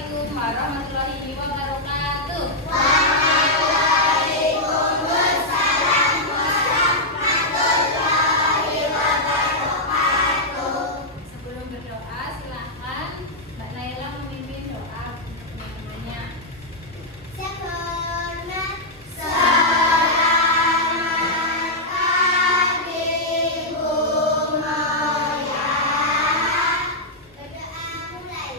Assalamualaikum warahmatullahi wabarakatuh. Waalaikumsalam warahmatullahi wabarakatuh. Sebelum berdoa, silakan Mbak Naila memimpin doa untuk teman-temannya. Selamat selamat pagi Bu Moya. Berdoa mulai.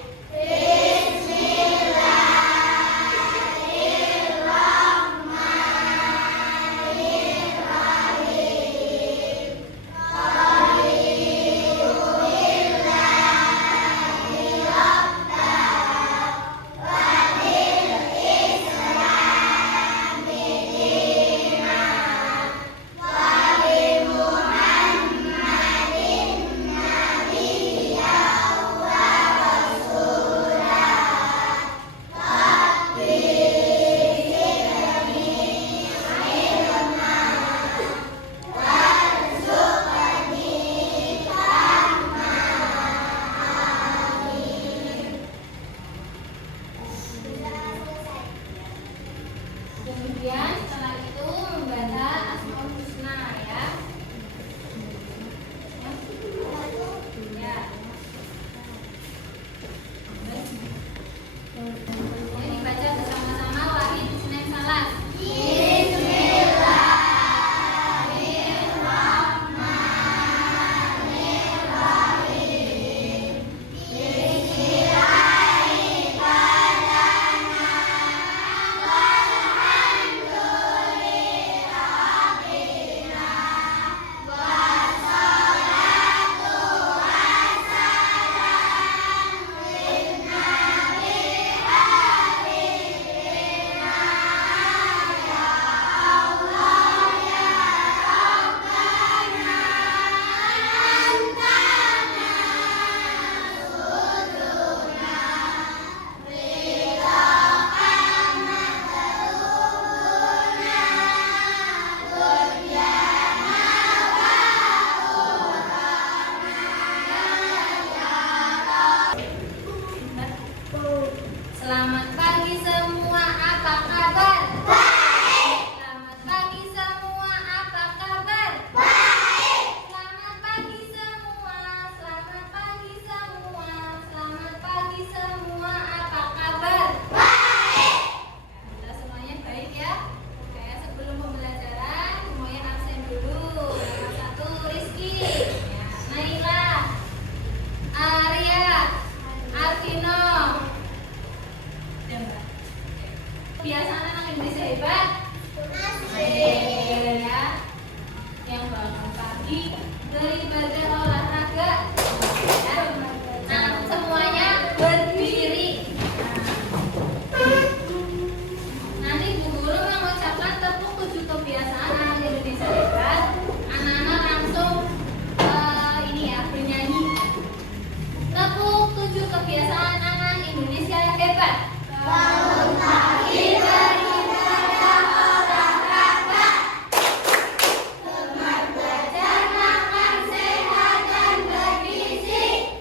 Kemudian setelah itu membaca Asmaul Husna ya. Ya. Ini dibaca bersama-sama Wahid Senin Salas. Selamat pagi semua, apa kabar? Baik. Selamat pagi semua, apa kabar? Baik. Selamat pagi semua, selamat pagi semua, selamat pagi semua, apa kabar? Baik. Alhamdulillah semuanya baik ya. Oke, sebelum pembelajaran semuanya absen dulu. Nomor 1 Rizky, ya, Naila, Arya, Alvino. Kebiasaan anak Indonesia hebat. Ya, yang bangun pagi beribadah olahraga. Ya. Nah, semuanya berdiri. Nanti Bu Guru mengucapkan tepuk 7 kebiasaan anak Indonesia hebat. Anak-anak langsung ini ya bernyanyi. Tepuk 7 kebiasaan anak Indonesia hebat. Bangun pagi beribadah olahraga, gemar belajar makan sehat dan bergizi.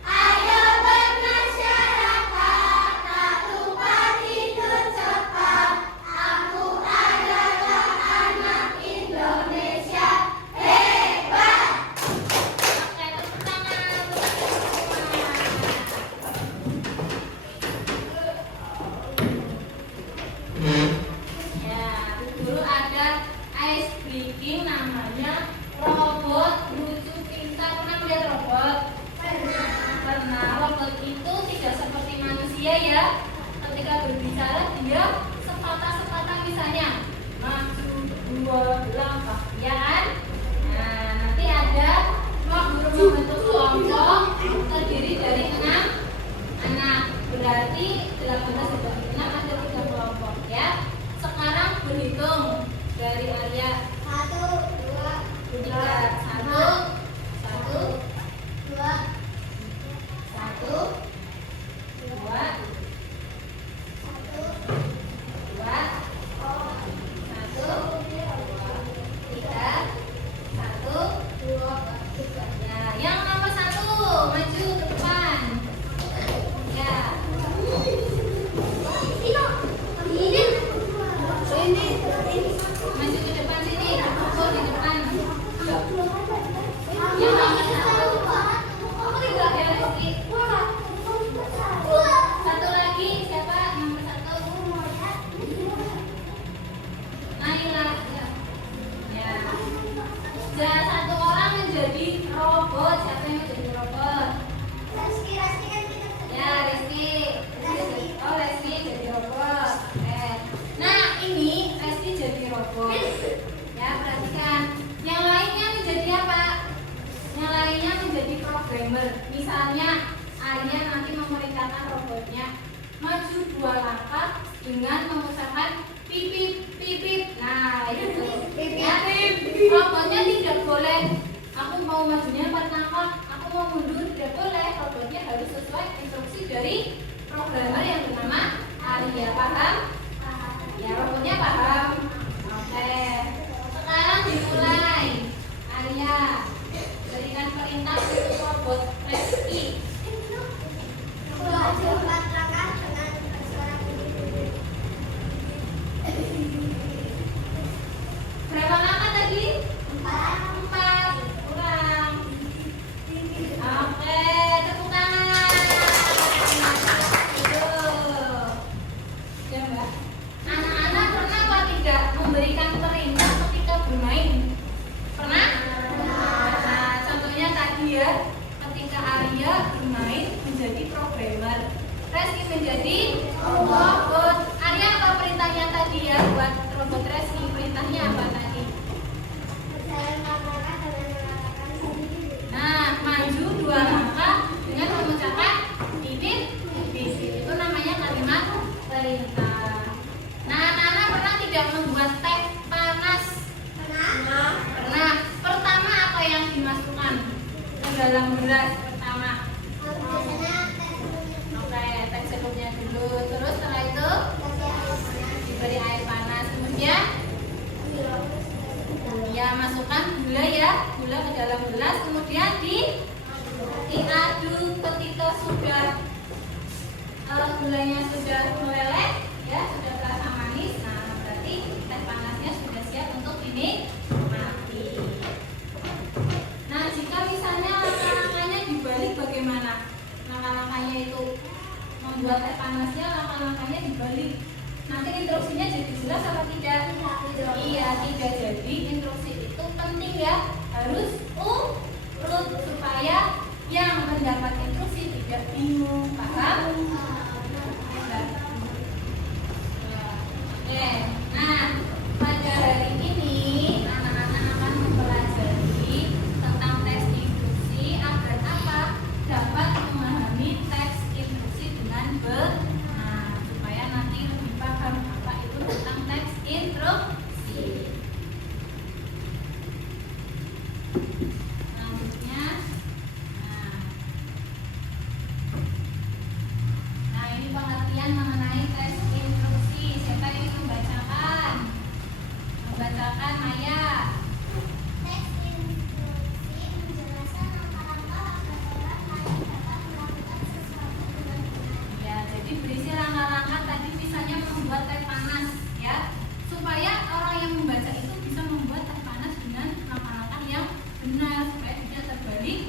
Ayo bermasyarakat, tak lupa tidur cepat. Aku adalah anak Indonesia hebat. Oke, tepuk tangan untuk ya, dulu ada ice breaking namanya robot lucu pintar. Pernah melihat robot? Pernah. Robot itu tidak seperti manusia ya. Ketika berbicara dia sepatah-sepatah misalnya maju 2 langkah, ya kan? Nah, nanti ada guru membentuk kelompok terdiri dari 6 anak. Berarti 18 dibagi 6 ada 3 kelompok ya. Sekarang berhitung dari Arya. 1, 2, 3, 1, 1, 2, 1, 2, 2, 1, 3, 1, 2, 3. Ya, yang nomor 1. Kalian nanti memerintahkan robotnya maju 2 langkah dengan mengucapkan pipip pipip. Nah, itu ya. Robotnya tidak boleh aku mau majunya 4 langkah, aku mau mundur, tidak boleh. Robotnya harus sesuai instruksi dari programmer yang bernama Arya. Paham? Ya, robotnya paham. Oke. Sekarang dimulai. Arya, berikan perintah untuk robot Reski. Maju 4 langkah dengan suara bunyi. Berapa langkah tadi? 4. 4. Kurang. Oke, tepuk tangan. Tuh. Ya, Mbak. Anak-anak pernah apa tidak memberikan perintah ketika bermain? Pernah? Nah, contohnya tadi ya, ketika Arya bermain menjadi programmer, Reski menjadi robot. Arya apa perintahnya tadi ya buat robot Reski? Perintahnya apa tadi? Saya 4 langkah dengan mengatakan sendiri. Nah, maju 2 langkah dengan mengucapkan pipit pipit. Itu namanya kalimat perintah. Nah, anak-anak pernah tidak membuat teh panas? Pernah? Pernah. Pertama apa yang dimasukkan ke dalam gelas pertama? Biasanya tes dulu. Oke, teh secukupnya dulu. Terus setelah itu Kasih air panas. diberi air panas. Kemudian Ambil. ya masukkan gula ya, gula ke dalam gelas. Kemudian diaduk ketika sudah gulanya sudah meleleh, ya sudah terasa manis. Nah, berarti teh panasnya sudah siap untuk dinikmati. Nah, jika misalnya langkah-langkahnya dibalik bagaimana? Langkah-langkahnya itu membuat teh panasnya, langkah-langkahnya dibalik. Nanti instruksinya jadi jelas apa tidak? Iya, tidak. Jadi instruksi itu penting ya, harus urut supaya yang mendapat instruksi tidak bingung. Paham? Oke. Nah, pada hari ini anak-anak akan mempelajari tentang teks instruksi agar apa? Dapat memahami teks instruksi dengan benar, supaya nanti lebih paham apa itu tentang teks instruksi. Selanjutnya, nah ini pengertian mengenai teks instruksi. Siapa yang ingin membacakan? Membacakan Maya. Teks instruksi menjelaskan langkah-langkah agar orang lain dapat melakukan sesuatu dengan benar. Ya, jadi berisi langkah-langkah tadi misalnya membuat teh panas ya, supaya orang yang membaca itu bisa membuat teh panas dengan langkah-langkah yang benar supaya tidak terbalik.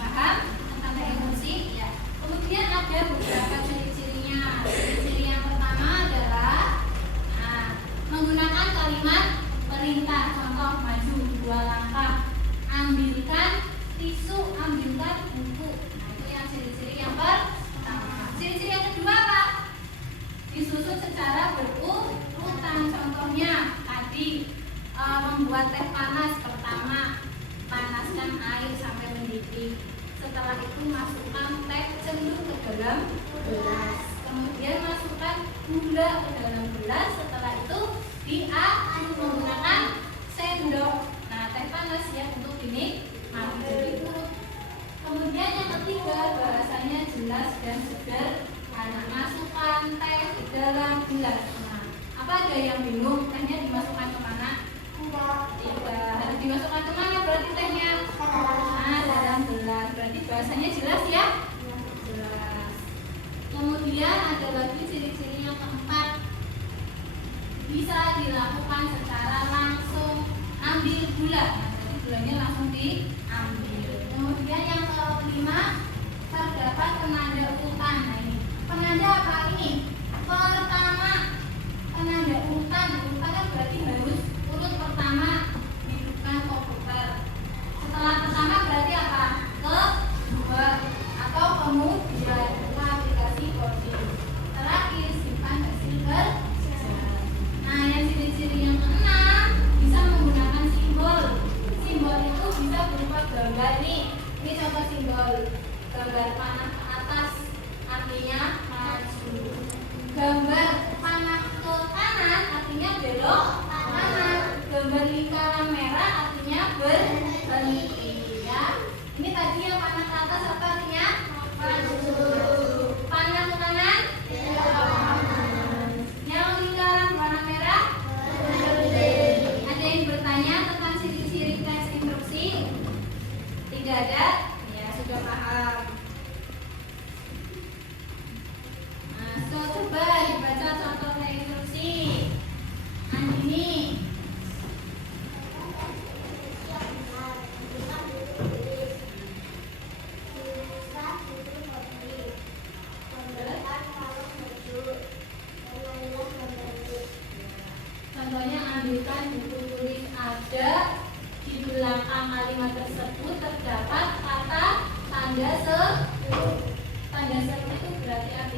Paham tentang teh instruksi? Ya. Kemudian ada beberapa ciri-cirinya. Ciri yang pertama adalah menggunakan kalimat perintah. Contoh, maju 2 langkah, ambilkan tisu, ambilkan buku. Nah, itu yang ciri-ciri yang pertama. Ciri-ciri yang kedua apa? Disusun secara berurutan. Contohnya tadi membuat teh panas. Pertama, panaskan air sampai mendidih. Setelah itu masukkan teh cendur ke dalam gelas. Kemudian masukkan gula ke dalam gelas. Setelah itu diaduk menggunakan sendok. Nah, teh panas ya untuk dinikmati. Jadi urut. Kemudian yang ketiga, bahasanya jelas dan sederhana. Masukkan teh di dalam gelas. Nah, apa ada yang bingung? Tehnya dimasukkan kemana? Tidak. Harus dimasukkan kemana berarti tehnya? Nah, dalam gelas. Berarti bahasanya jelas ya? Jelas. Kemudian ada lagi ciri-ciri yang keempat. Bisa dilakukan secara langsung. Ambil gula. Nah, jadi gulanya langsung diambil. Kemudian yang kelima, terdapat penanda urutan. Nah, ini penanda apa ini? Pertama, penanda urutan. Urutan kan berarti harus urut pertama hidupkan komputer. Setelah pertama berarti apa? Kedua atau kemudian buka aplikasi coding. Terakhir simpan hasil kerja. Nah, yang ciri-ciri yang keenam, bisa menggunakan simbol. Simbol itu bisa berupa gambar nih. Ini contoh simbol gambar panah ke atas.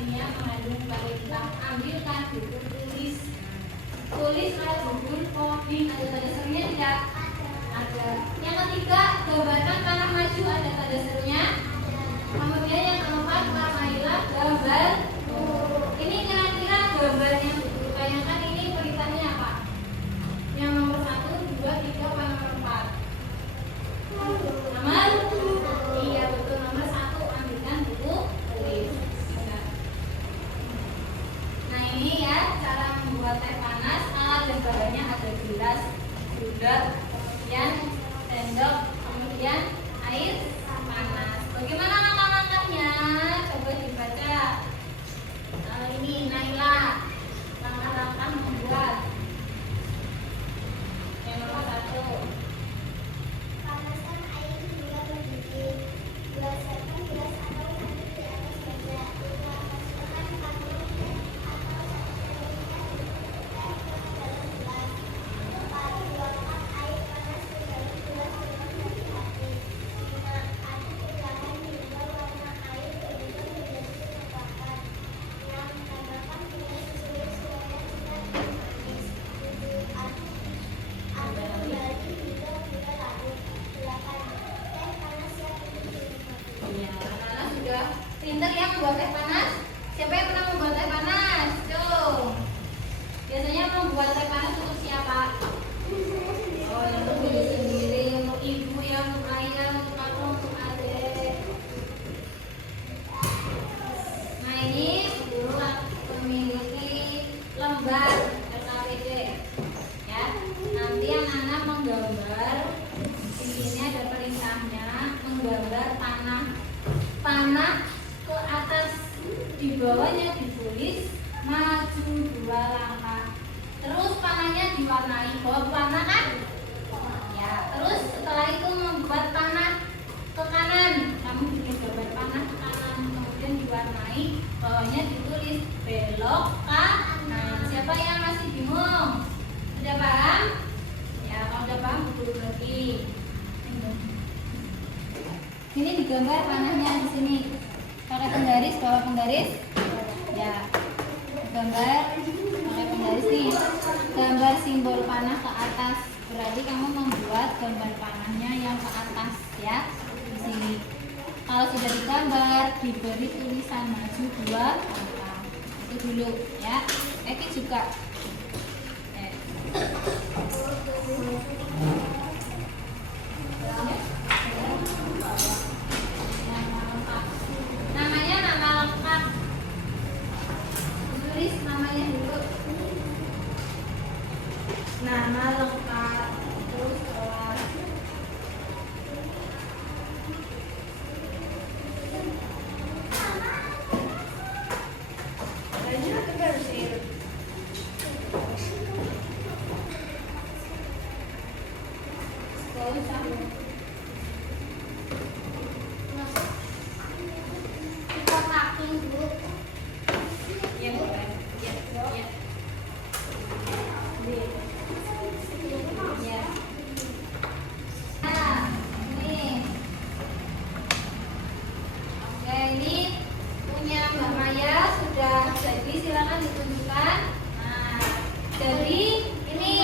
ini yang mengandung perintah ambilkan buku tulislah judul coding. Ada tanda serunya tidak? Ada. Yang ketiga, gambarkan panah maju. Ada tanda serunya? Kemudian yang keempat, warnailah gambar. Ini kira-kira gambar yang dibayangkan ini perintahnya apa? Yang nomor 1, 2, 3, apa nomor 4? Nomor? Iya betul, nomor 1, ambilkan buku tulis. Benar. Nah ini ya cara membuat teh panas. Alat dan bahannya ada gelas, gula, kemudian sendok, kemudian air panas. Bagaimana langkah-langkahnya? Coba dibaca. Ini Naila, langkah-langkah membuat. Yang nomor 1. Panaskan air hingga mendidih. Gelaskan gelas atau tanduk di atas meja. Masukkan kandung teh atau teh ke dalam gelas. Tuangkan air panas ke dalam gelas dengan hati-hati. Aduk perlahan hingga warna air berubah menjadi kecoklatan. Tambahkan gula sesuai selera jika ingin manis. Aduk kembali hingga gula larut. Silakan. Teh panas siap untuk dinikmati. Iya, anak-anak sudah pinter ya membuat teh panas. Siapa yang pernah membuat teh panas? Tuh. Biasanya membuat teh panas untuk siapa? Oh, untuk diri sendiri, untuk ibu, yang untuk ayah, untuk kakak, untuk adik. Nah ini guru memiliki lembar RKPD. Ya, nanti anak-anak menggambar. Di sini ada perintahnya, menggambar panah ke atas, di bawahnya ditulis maju 2 langkah. Terus panahnya diwarnai, bawa warna kan? Ya, terus setelah itu membuat panah ke kanan. Kamu bikin gambar panah ke kanan, kemudian diwarnai, bawahnya ditulis belok kanan. Siapa yang masih bingung? Sudah paham? Ya, kalau sudah paham guru lagi. Ini digambar panahnya di sini. Pakai penggaris, bawa penggaris. Ya. Gambar pakai penggaris nih. Gambar simbol panah ke atas. Berarti kamu membuat gambar panahnya yang ke atas ya. Di sini. Kalau sudah digambar, diberi tulisan maju 2 langkah. Itu dulu ya. Eki juga. Namanya nama lengkap. Tulis namanya dulu. Nama lengkap. Terus kelas. Banyak kebersihan. Kita packing dulu. Ya boleh. Ya. Ya. Nah, ini. Oke, ini punya Mbak Maya sudah jadi, silakan ditunjukkan. Nah, jadi ini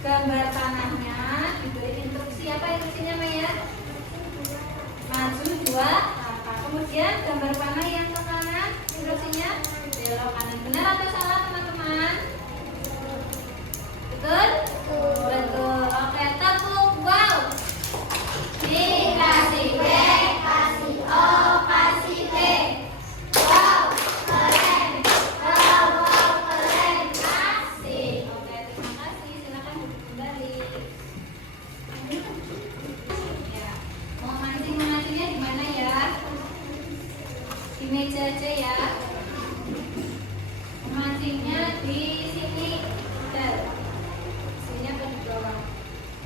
gambar panahnya, diberi instruksi. Apa instruksinya Maya? Maju 2 langkah. Kemudian gambar panah yang ke kanan, instruksinya belok kanan. Benar atau salah teman-teman? Betul? Betul. Oke, tepuk wow. Dikasih B, kasih O, kasih T. Wow, keren. Wow, keren. Asik. Oke, terima kasih. Silakan duduk kembali. Ya. Mau mancing-mancingnya di mana ya? Di meja aja ya. Mancingnya di sini. Bentar. Sini apa di bawah?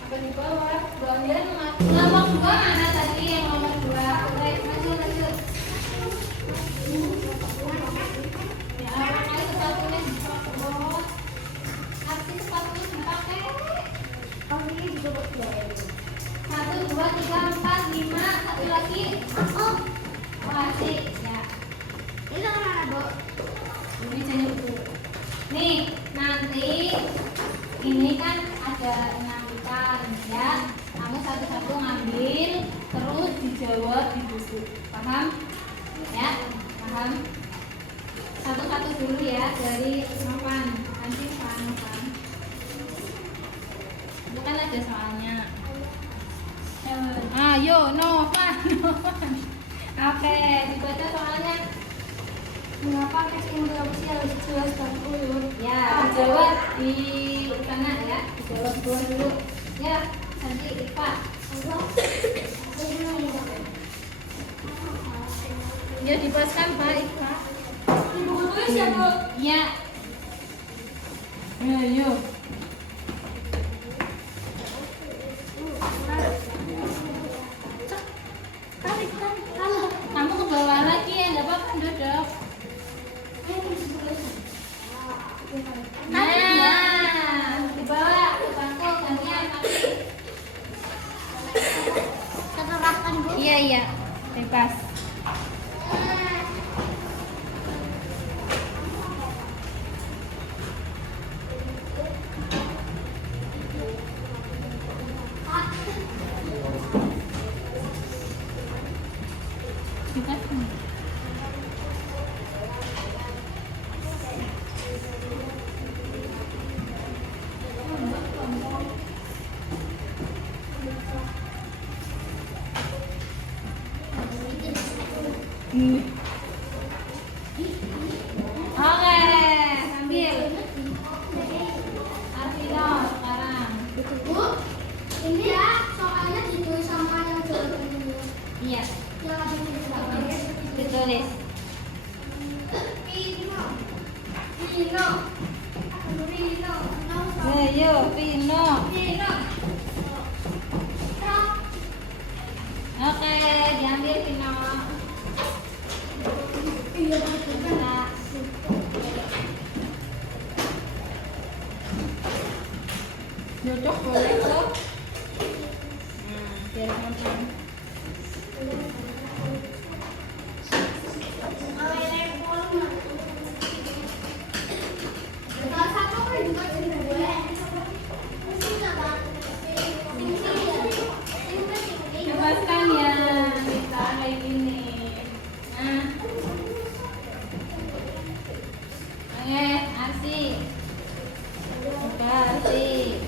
Apa di bawah? Kemudian nomor 2 mana tadi yang nomor 2? Oke, maju. Ya, pakai sepatunya dipakai. Kasih sepatunya dipakai. Oh, ini juga berdua. 1, 2, 3, 4, 5. Satu lagi. Oh, asik. Ya. Ini kemana, Bu? ini kan ada 6 ikan ya. Kamu satu-satu ngambil, terus dijawab di buku. Paham? Ya, paham? Satu-satu dulu ya, dari Novan. Nanti Novan. Itu kan ada soalnya. Ayo, Novan. Oke, dibaca soalnya. Mengapa kecing berusia harus jelas dan ulur? Ya, dijawab di sana ya. Dijawab dulu. Ya, nanti Ipa. Ya, dipaskan Pak Ipa. Ibu tulis ya, Bu? Ya. Ayo. Tarik. Kamu ke bawah lagi ya, enggak apa-apa, duduk. Nah, dibawa ke bangku gantian nanti. Terserahkan, Bu. Iya, bebas. Bebas. Oke, ambil. Arvino sekarang. Bu, ini ya soalnya ditulis sama yang jawaban dulu. Iya, Yang ada di belakang. ditulis. Rino. Ayo, Vino. Oke, diambil Vino. Nah, cocok boleh tuh. Nah, biar gampang. Bebaskan ya, kita kayak gini. Nah, oke, asik. Udah asik.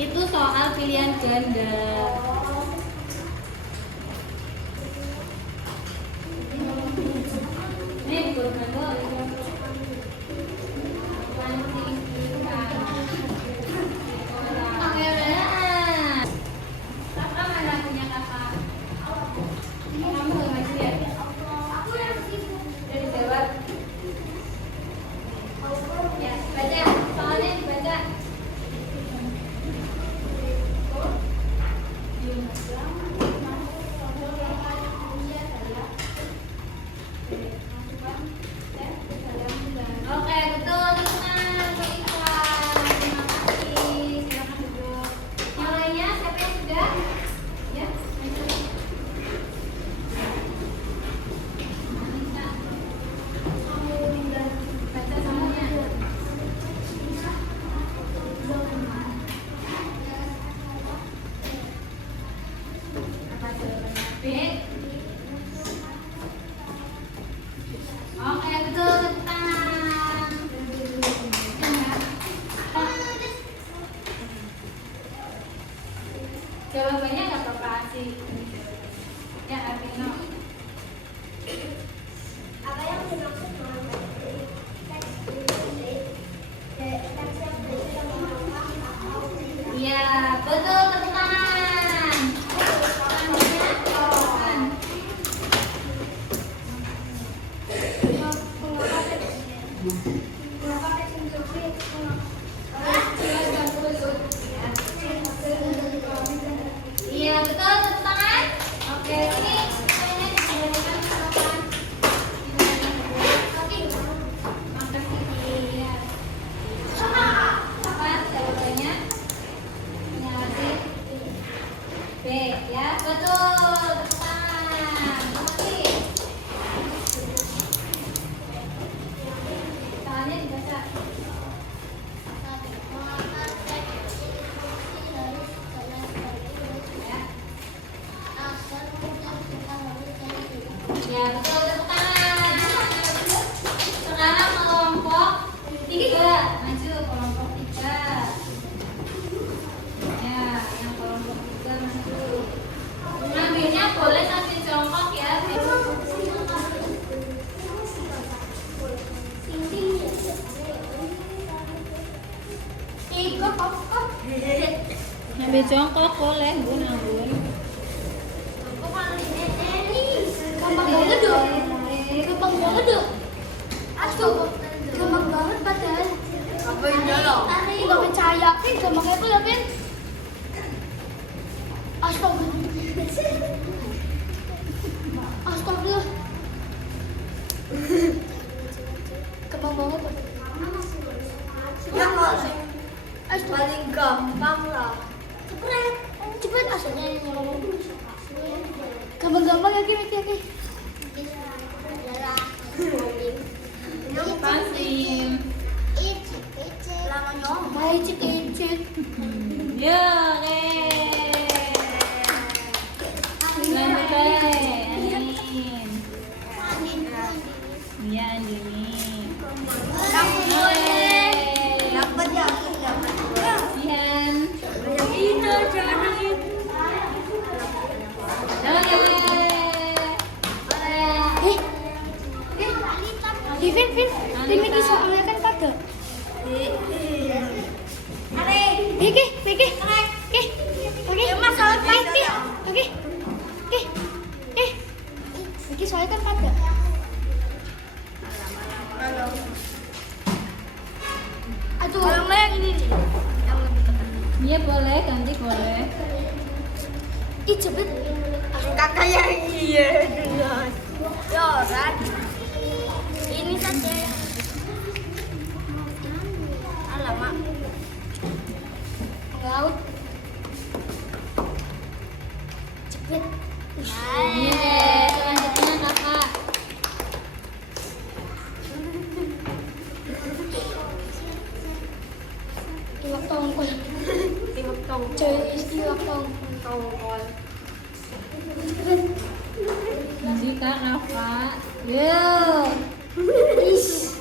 Itu soal pilihan ganda. Ini bukan ganda. Kakak mana punya kakak? Kamu gak ngaji ya? Udah dijawab. Ya, baca. Soalnya dibaca. Oke, betul. Tenang, Kak Ivan. Terima kasih. Silakan duduk. Yang lainnya, siapa yang sudah? Ya, maju. Anissa. Baca soalnya. Apa jawabannya? B. Oke, betul. Tenang. Jawabannya nggak apa-apa sih. Ya, Arvino. Apa yang dimaksud dengan teks yang berisi pemahaman atau Iya, betul. Tepuk tangan. Tangannya dilakukan. mengapa teks instruksi Iya, betul. Tepuk tangan. Oke, ini kayaknya diberikan kesempatan. Makasih. Iya. Apa jawabannya? Terima kasih. B, ya, betul. Tepuk tangan. Makasih. Ya, betul, tepuk tangan. Sekarang kelompok 3. Maju kelompok 3. Ya, yang kelompok 3 maju. Ngambilnya boleh sambil jongkok ya. Sambil jongkok boleh, Bun, Bun. Gampang banget dong. Gampang banget dong. Aduh, gampang banget padahal. Apa yang dalam? Ih, gak percaya, Pin. Gampangnya apa ya, Pin? Astagfirullah. Astagfirullah. Gampang banget. Yang masih Astagfirullah. paling gampang lah. Cepet. Cepet aslinya yang ngomong. Gampang-gampang ya, Kim, ya, Kim. Pasim. Hai, cicit. Ya, oke. Lanjut deh, Anin. Iya, Andini. Dapat ya, dapat. Sihan. Ini jangan Oke. Vin, ini soalnya kan kagak. Oke, masalah Oke. Ini soalnya kan kagak. Aduh, yang ini nih. Yang lebih tekan. Iya boleh, ganti boleh. ih cepet. Kakak yang iya duluan. Ya, kan. Ini saja. Alamak. Laut. Cepet. Iya, selanjutnya kakak. Iwak tongkol. Iwak tong. Coy, iwak tongkol. Tongkol. Cepet. Lanjut kak Rafa. Yo. Ish.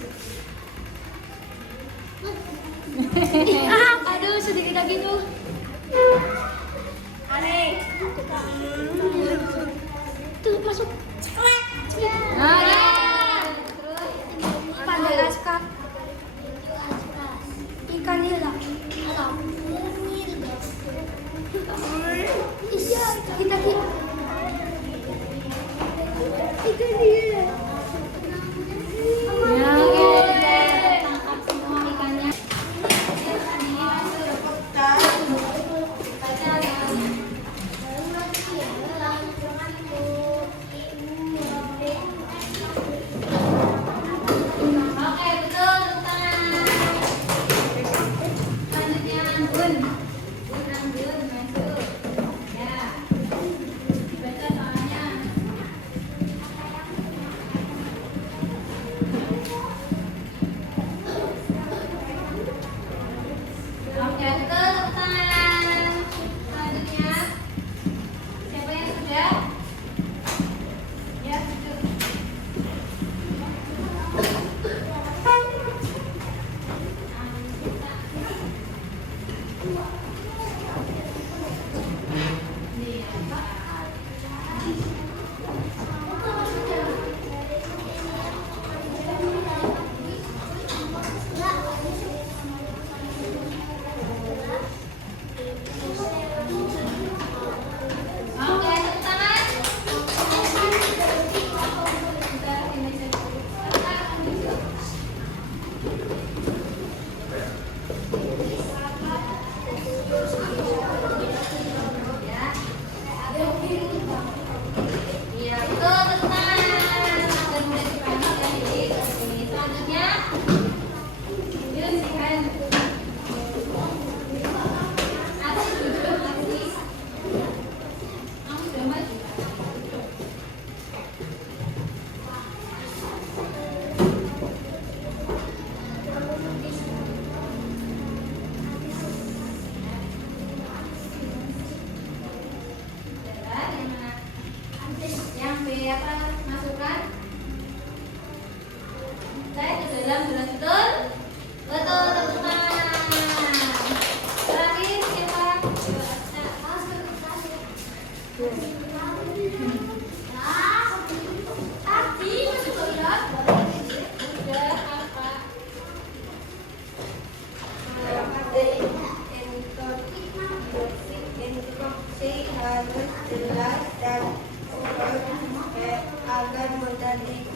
Aduh, sedikit lagi tuh. Aneh. Tuh masuk. Nah, ya. Terus. Pandai laskar. Ikan nila. Iya, kita kita. Ikan nila. Ya, oke. Tangkap semua ikannya. Oke, betul, tepuk tangan. Selanjutnya Bun. Bun, masuk. Ya. Baca soalnya. instruksi harus jelas dan urut agar mudah dihafal.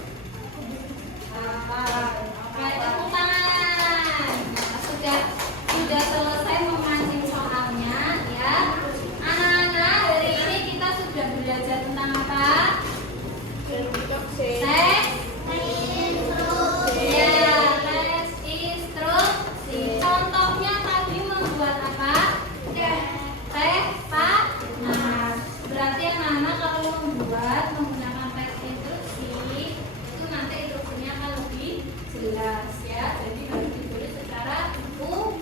Oke, tepuk tangan. Nah, sudah selesai memancing soalnya ya. Anak-anak, hari ini kita sudah belajar tentang apa? Teks. Ya, teks instruksi. Contohnya tadi membuat apa? Teks panas. Berarti anak-anak kalau membuat menggunakan teks instruksi itu nanti instruksinya akan lebih jelas ya. Jadi harus ditulis secara urut.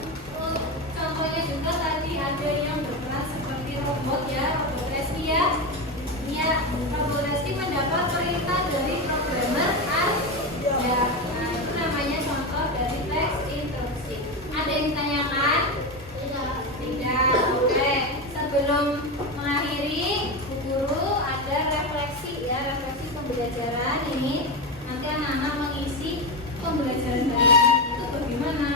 Contohnya juga tadi ada yang berperan seperti robot ya, robot Reski ya. Ya, robot Reski mendapat perintah dari programmer ya. Nah, itu namanya contoh dari teks instruksi. Ada yang ditanyakan? Tidak. Oke. Sebelum mengakhiri, Bu Guru ada refleksi ya, refleksi pembelajaran ini. Nanti anak-anak mengisi pembelajaran hari ini itu bagaimana?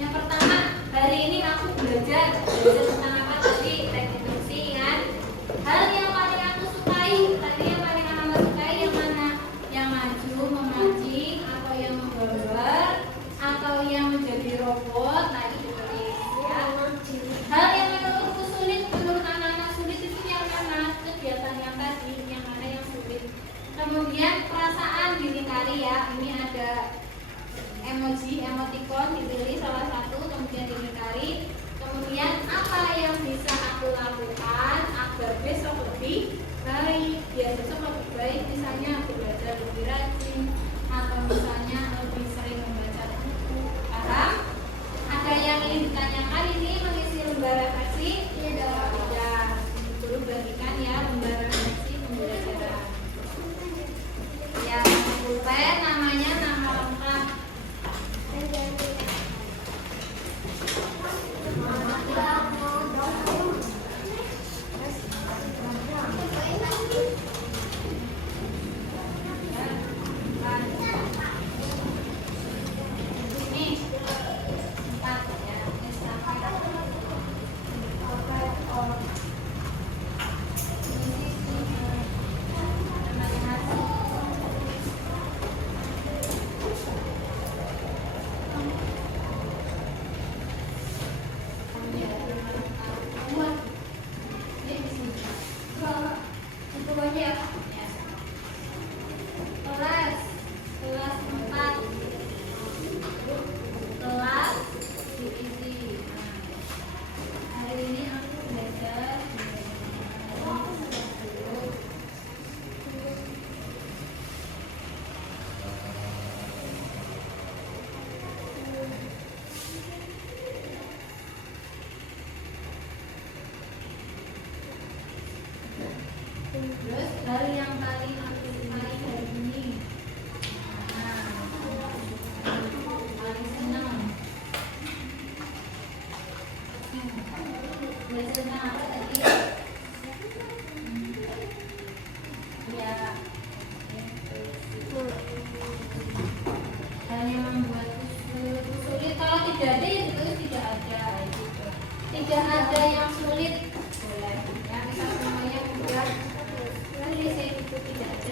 Yang pertama, hari ini aku belajar tentang apa tadi? Teks instruksi kan? Hal yang paling aku sukai, tadi yang paling anak sukai yang mana? Yang maju, memancing, atau yang menggambar, atau yang menjadi robot? Nah, itu ditulis ya. Hal yang menurutku sulit, menurut anak-anak sulit itu yang mana? Kegiatan yang tadi, yang mana yang sulit? Kemudian perasaan dilingkari ya. Ini ada emoji, emoticon dipilih salah satu, kemudian dilingkari. Kemudian apa yang bisa aku lakukan agar besok lebih baik? Biar besok lebih baik, misalnya aku belajar lebih rajin, atau misalnya lebih sering membaca buku. Paham? Ada yang ingin ditanyakan ini mengisi lembar refleksi? Tidak. Guru bagikan ya lembar refleksi pembelajaran. Yang pulpen namanya nama lengkap. Ini 4 ya. Kelas 4 kelas diisi. Nah, hari ini aku belajar terus dari yang paling aku sukai hari ini. Paling senang. Belajar tentang apa tadi? Ya. Hal yang membuatku sulit. Kalau tidak ada ya ditulis tidak ada. Gitu. Tidak ada yang sulit. Boleh. Ya, kita semuanya mudah. Tulis itu tidak ada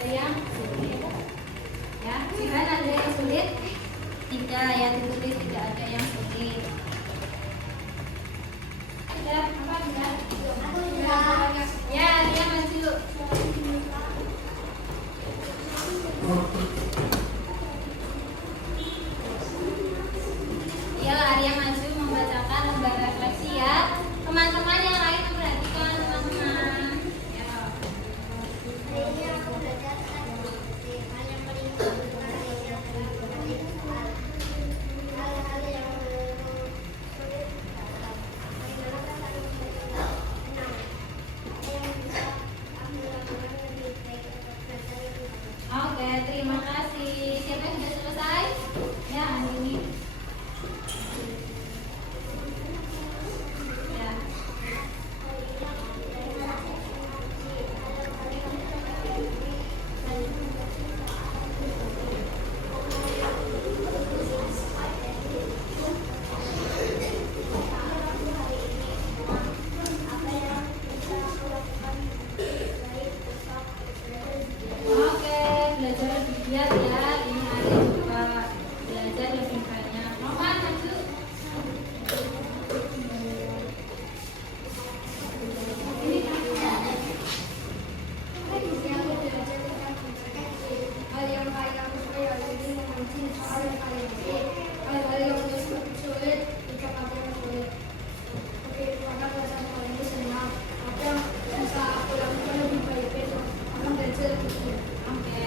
Oke.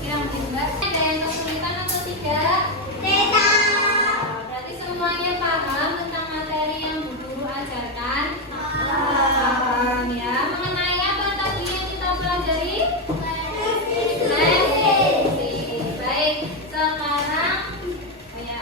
Kira mungkin Mbak ada yang kesulitan atau tidak? Berarti semuanya paham tentang materi yang Bu Guru ajarkan? Paham ya. Mengenai apa tadi yang kita pelajari? Revisi. Baik, sekarang ya.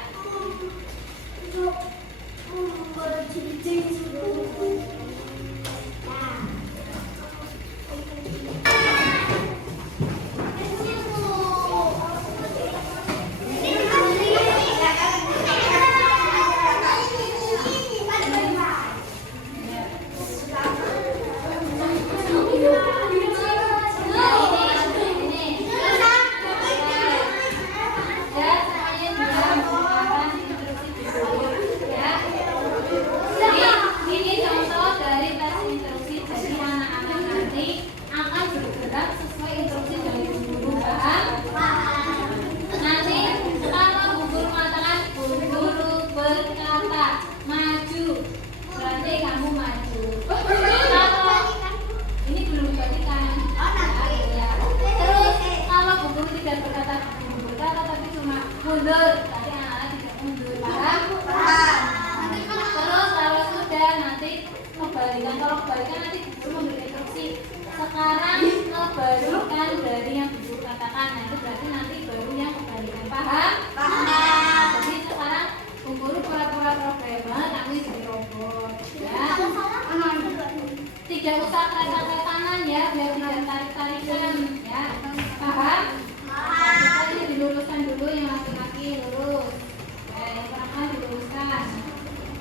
Ini contoh dari tes instruksi. Jadi anak-anak nanti akan bergerak sesuai instruksi dari guru. Paham? Nanti kalau Bu Guru mengatakan Bu Guru berkata maju, berarti kamu maju. Kalau ini belum balikan. Ya. Terus kalau Bu Guru tidak berkata Bu Guru berkata tapi cuma mundur, berarti anak-anak tidak mundur. Paham? Terus kalau sudah nanti kebalikan, kalau kebalikan nanti Bu Guru memberi instruksi. Sekarang kebalikan dari yang Bu Guru katakan, nah itu berarti nanti baru yang kebalikan. Paham? Jadi sekarang Bu Guru pura-pura programmer, kami jadi robot. Ya. Tidak usah kereta-keretanan ya, biar tidak tarik-tarikan. Ya. Paham? Kita ini diluruskan dulu yang laki-laki lurus. Ya, yang perempuan diluruskan.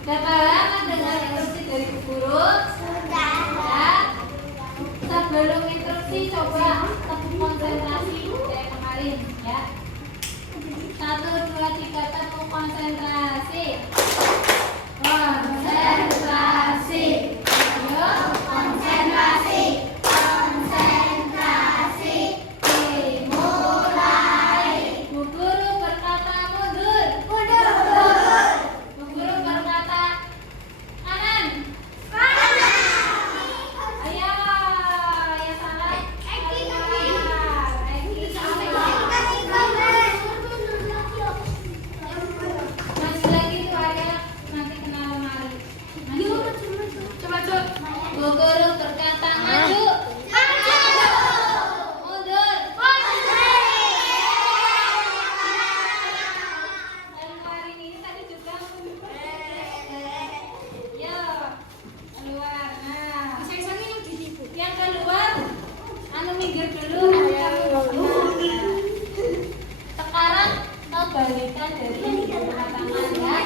Sudah paham dengan instruksi dari Bu Guru? Ya. Sebelum instruksi coba tepuk konsentrasi kayak kemarin ya. 1, 2, 3 tepuk konsentrasi. Konsentrasi. Ayo konsentrasi. Konsentrasi. Dimulai. Bu Guru berkata mundur. Bu Guru berkata kanan. Ayo, yang salah. Masih lagi tuh ayah nanti kena lemari. Maju. Coba cuk. Bu Guru berkata maju. Mundur. Lemari ini tadi juga mundur. Yo, keluar. Nah, yang keluar, minggir dulu. Sekarang kebalikan dari yang Bu Guru katakan ya.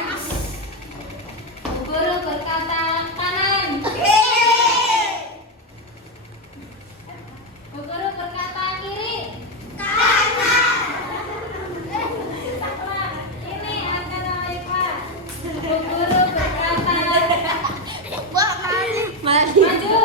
Bu Guru berkata kanan. Bu Guru berkata kiri. Ini antara lepas. Bu Guru berkata maju.